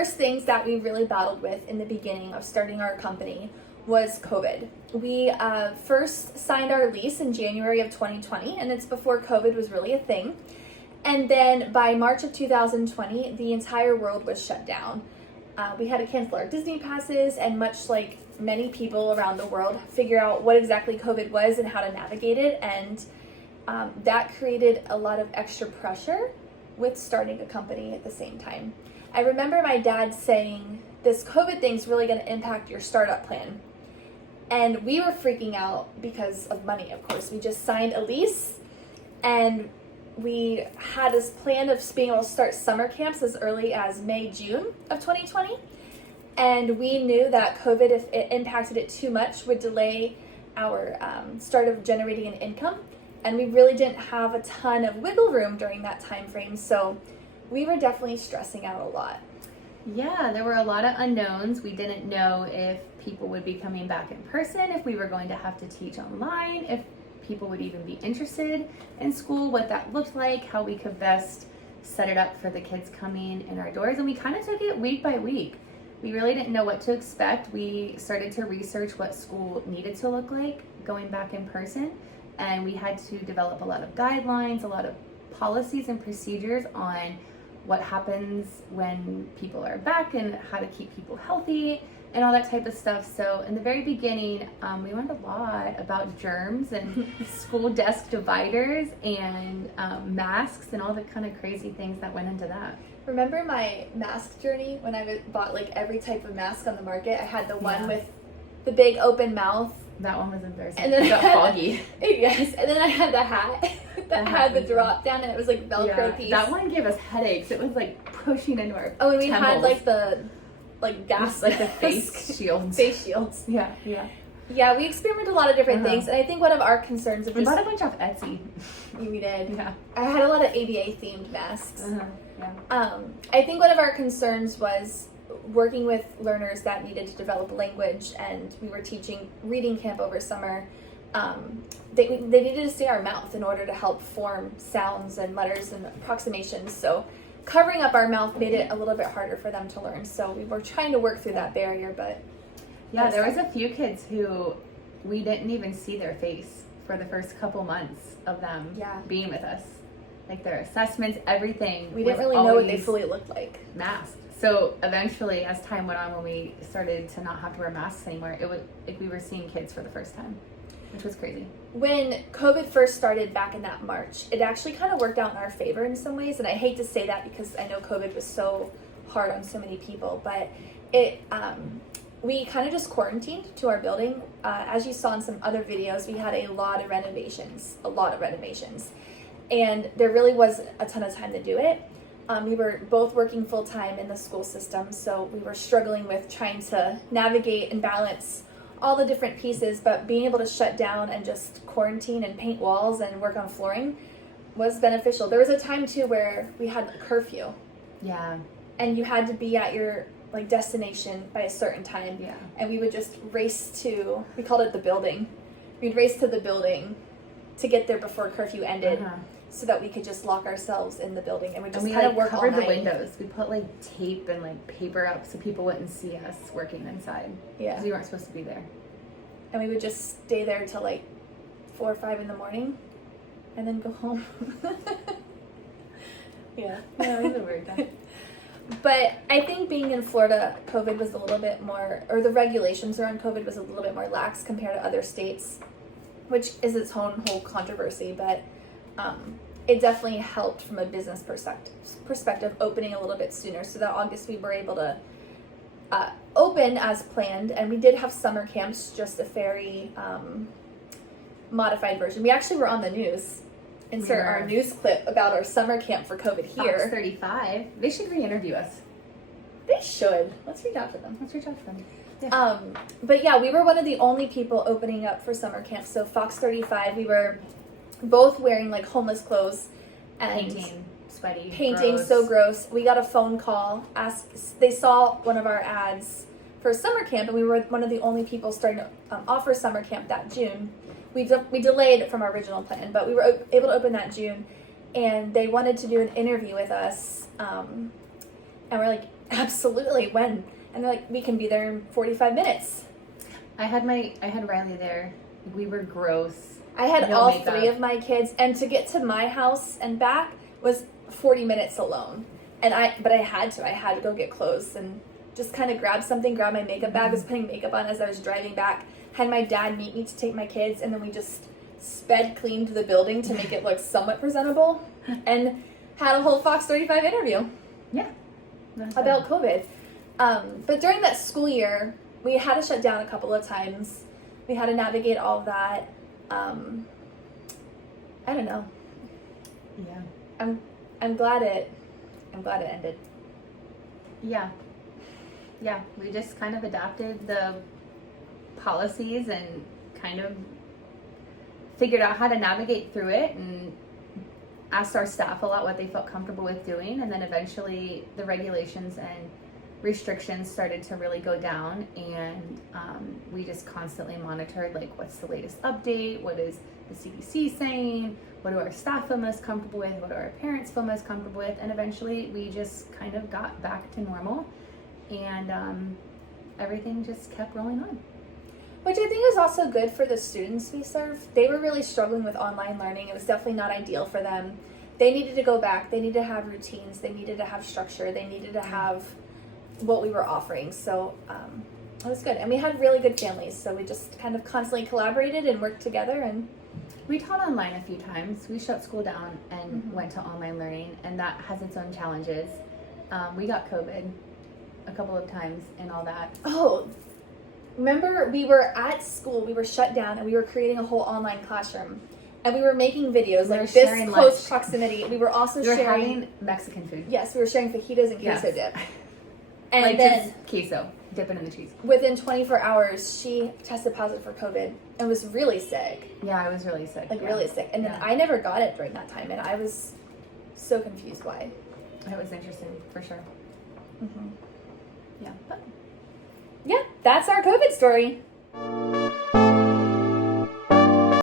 first things that we really battled with in the beginning of starting our company was COVID. We first signed our lease in January of 2020, and it's before COVID was really a thing. And then by March of 2020, the entire world was shut down. We had to cancel our Disney passes, and much like many people around the world, figure out what exactly COVID was and how to navigate it. And that created a lot of extra pressure with starting a company at the same time. I remember my dad saying, this COVID thing's really going to impact your startup plan. And we were freaking out because of money, of course. We just signed a lease, and we had this plan of being able to start summer camps as early as May, June of 2020. And we knew that COVID, if it impacted it too much, would delay our start of generating an income. And we really didn't have a ton of wiggle room during that time frame. So we were definitely stressing out a lot. Yeah, there were a lot of unknowns. We didn't know if people would be coming back in person, if we were going to have to teach online, if people would even be interested in school, what that looked like, how we could best set it up for the kids coming in our doors. And we kind of took it week by week. We really didn't know what to expect. We started to research what school needed to look like going back in person. And we had to develop a lot of guidelines, a lot of policies and procedures on what happens when people are back and how to keep people healthy and all that type of stuff. So in the very beginning, we learned a lot about germs and school desk dividers and masks and all the kind of crazy things that went into that. Remember my mask journey when I bought like every type of mask on the market? I had the one with the big open mouth. That one was embarrassing. And then it got foggy. Yes, and then I had the hat that had the drop down, and it was like Velcro piece. That one gave us headaches. It was like pushing into our and we temples. had like the gas, like the face shields. Face shields. Yeah. Yeah, we experimented a lot of different things, and I think one of our concerns of we bought a bunch off Etsy. We did. Yeah. I had a lot of ABA themed masks. Yeah. I think one of our concerns was working with learners that needed to develop language, and we were teaching reading camp over summer. They needed to see our mouth in order to help form sounds and letters and approximations. So covering up our mouth made it a little bit harder for them to learn. So we were trying to work through that barrier, but yeah, there was a few kids who we didn't even see their face for the first couple months of them being with us. Like their assessments, everything. We didn't really know what they fully looked like. Masked. So eventually, as time went on, when we started to not have to wear masks anymore, it was like we were seeing kids for the first time, which was crazy. When COVID first started back in that March, it actually kind of worked out in our favor in some ways. And I hate to say that because I know COVID was so hard on so many people, but we kind of just quarantined to our building. As you saw in some other videos, we had a lot of renovations. And there really wasn't a ton of time to do it. We were both working full-time in the school system, so we were struggling with trying to navigate and balance all the different pieces, but being able to shut down and just quarantine and paint walls and work on flooring was beneficial. There was a time, too, where we had a curfew. Yeah. And you had to be at your destination by a certain time. Yeah. And we would just race to, we called it the building. We'd race to the building to get there before curfew ended. So that we could just lock ourselves in the building, and we just kind of work all night. We covered the windows. We put like tape and like paper up so people wouldn't see us working inside. Yeah, because we weren't supposed to be there. And we would just stay there till like 4 or 5 in the morning, and then go home. Yeah, it was a weird time. But I think being in Florida, COVID was a little bit more, or the regulations around COVID was a little bit more lax compared to other states, which is its own whole controversy, but. It definitely helped from a business perspective, opening a little bit sooner. So that August we were able to open as planned, and we did have summer camps, just a very modified version. We actually were on the news. Insert our news clip about our summer camp for COVID here. Fox 35. They should re-interview us. They should. Let's reach out to them. Yeah. But yeah, we were one of the only people opening up for summer camp. So Fox 35, we were both wearing like homeless clothes and painting, sweaty, gross. So gross. We got a phone call. They saw one of our ads for summer camp, and we were one of the only people starting to offer summer camp that June. We delayed from our original plan, but we were able to open that June, and they wanted to do an interview with us. And we're like, Absolutely. When? And they're like, we can be there in 45 minutes. I had Riley there. We were gross. I had No all makeup. 3 of my kids, and to get to my house and back was 40 minutes alone. And I had to go get clothes and just kind of grab my makeup bag, was putting makeup on as I was driving back, had my dad meet me to take my kids, and then we just sped cleaned the building to make it look somewhat presentable, and had a whole Fox 35 interview Yeah. That's about COVID. But during that school year, we had to shut down a couple of times. We had to navigate all of that. I don't know. Yeah. I'm glad it ended. Yeah. Yeah. We just kind of adapted the policies and kind of figured out how to navigate through it and asked our staff a lot what they felt comfortable with doing, and then eventually the regulations and restrictions started to really go down, and we just constantly monitored like what's the latest update, what is the CDC saying, what do our staff feel most comfortable with, what do our parents feel most comfortable with, and eventually we just kind of got back to normal, and everything just kept rolling on. Which I think is also good for the students we serve. They were really struggling with online learning. It was definitely not ideal for them. They needed to go back. They needed to have routines. They needed to have structure. They needed to have what we were offering. So it was good. And we had really good families. So we just kind of constantly collaborated and worked together. And We taught online a few times. We shut school down and went to online learning, and that has its own challenges. We got COVID a couple of times and all that. oh, remember we were at school. We were shut down and we were creating a whole online classroom. And we were making videos We were like this sharing close lunch. proximity. We were also We were sharing. having Mexican food. Yes, we were sharing fajitas and queso Yes. dip. And like then just queso, dipping in the cheese. within 24 hours, she tested positive for COVID and was really sick, Yeah, I was really sick. like yeah. really sick. And then Yeah. I never got it during that time, and I was so confused why. It was interesting for sure. Mm-hmm. Yeah, but Yeah, that's our COVID story.